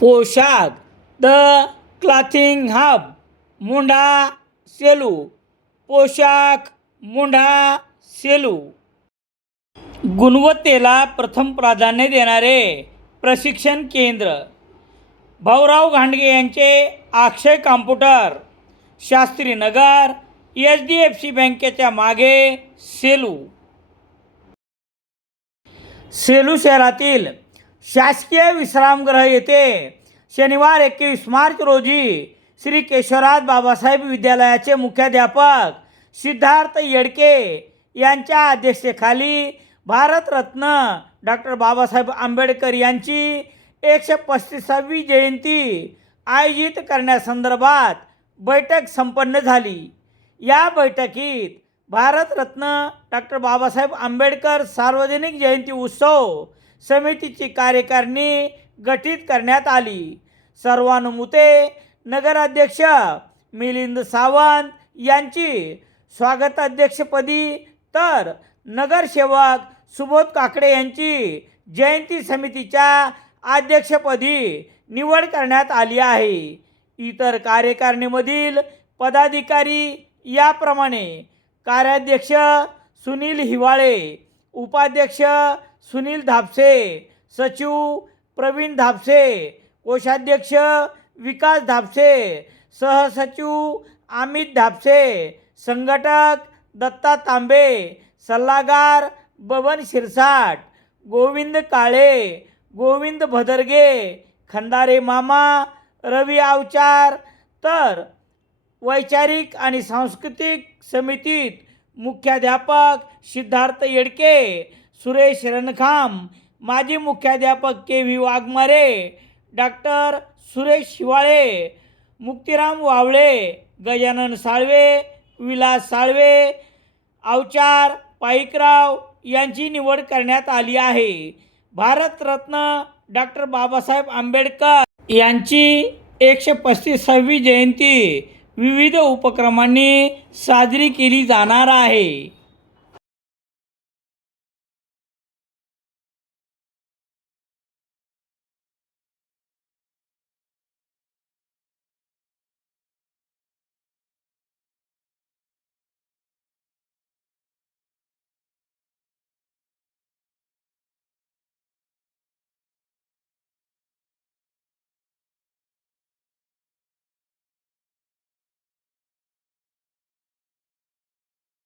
पोशाख the clothing hub मुंढा Selu. पोशाख मुंढा सेलू. गुणवत्तेला प्रथम प्राधान्य देणारे प्रशिक्षण केंद्र. भाऊराव घांडगे यांचे अक्षय कॉम्प्युटर, शास्त्रीनगर, HDFC बँकेच्या मागे, सेलू. सेलू शहरातील शासकीय विश्रामगृह येथे शनिवार 21 मार्च रोजी श्री केशवराज बाबासाहेब विद्यालयाचे मुख्याध्यापक सिद्धार्थ येडके यांच्या अध्यक्षतेखाली भारतरत्न डॉक्टर बाबासाहेब आंबेडकर यांची 135वी जयंती आयोजित करण्यासंदर्भात बैठक संपन्न झाली. या बैठकीत भारतरत्न डॉक्टर बाबासाहेब आंबेडकर सार्वजनिक जयंती उत्सव समितीची कार्यकारिणी गठीत करण्यात आली. सर्वानुमते नगराध्यक्ष मिलिंद सावंत यांची स्वागताध्यक्षपदी तर नगरसेवक सुबोध काकडे यांची जयंती समितीच्या अध्यक्षपदी निवड करण्यात आली आहे. इतर कार्यकारिणीमधील पदाधिकारी याप्रमाणे: कार्याध्यक्ष सुनील हिवाळे, उपाध्यक्ष सुनील धापसे, सचिव प्रवीण धापसे, कोषाध्यक्ष विकास धापसे, सहसचिव अमित धापसे, संघटक दत्ता तांबे, सल्लागार बबन शिरसाट, गोविंद काळे, गोविंद भदरगे, खंदारे मामा, रवी आवचार. तर वैचारिक आणि सांस्कृतिक समितीत मुख्याध्यापक सिद्धार्थ येडके, सुरेश रणखाम, माजी मुख्याध्यापक KV वाघमारे, डॉक्टर सुरेश हिवाळे, मुक्तिराम वावळे, गजानन साळवे, विलास साळवे, आवचार पाईकराव यांची निवड करण्यात आली आहे. भारतरत्न डॉक्टर बाबासाहेब आंबेडकर यांची 135वी जयंती विविध उपक्रमांनी साजरी केली जाणार आहे.